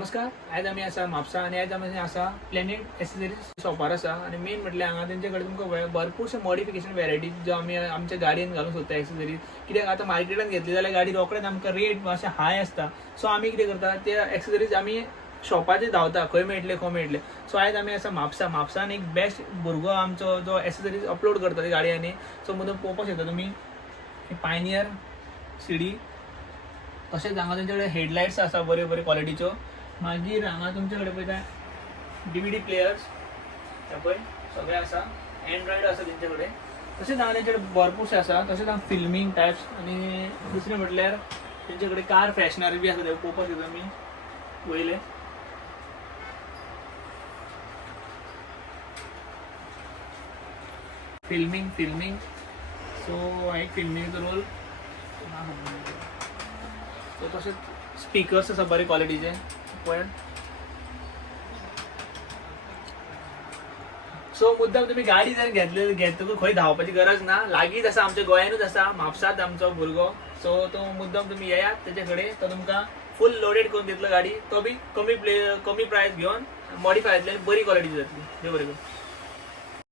नमस्कार. आज आम्ही असा म्हापसा आणि आज आम्ही असा प्लॅनेट एसेसरीज शॉपार आसा आणि मेन म्हटल्यार हांगा तेंचे कडेन तुमकां भरपूरशे मॉडिफिकेशन वेरायटीज जो आमी आमच्या गाडयेन घालूंक सोदता एसेसरीज. कित्याक आतां मार्केटान घेतली जाल्यार गाडी रोखडेच आमकां रेट मातशें हाय आसता. सो आमी कितें करता ते एक्सेसरीज आमी शॉपाचेर धांवता खंय मेळटले. सो आयज आमी आसा म्हापसान एक बेस्ट भुरगो आमचो जो एसेसरीज अपलोड करता ते गाडयांनी. सो मदूं पळोवपाक शकता तुमी पायनियर सिडी. तशेंच हांगा तेंचे कडेन हेडलायट्स आसा बऱ्यो बऱ्यो क्वॉलिटीच्यो. मागीर हांगा तुमचे कडेन पळयता DVD प्लेयर्स पळय सगळे आसा. एंड्रॉयड आसा तेंचे कडेन. तशेंच हांगा तेंचे कडेन भरपूरशे आसा. तशेंच हांगा फिल्मींग टायप्स आनी दुसरें म्हटल्यार तेंचे कडेन कार फ्रेशनर बी आसा ते पळोवपाक शकता तुमी वयले. फिल्मींग सो एक फिल्मींगचो रोल. सो तशेंच स्पिकर्स आसा बरे क्वॉलिटीचे पळय. सो मुद्दाम तुम्ही गाडी जर घेतली खंय धांवपाची गरज ना. लागींच आसा आमच्या गोंयानूच आसा म्हापसात आमचो भुरगो. सो तो मुद्दाम तुम्ही येयात तेचे कडेन. तो तुमकां फुल लोडेड करून दितलो गाडी. तो बी कमी प्रायस घेवन मॉडिफायतली बरी क्वॉलिटी जातली. देव बरें करूं.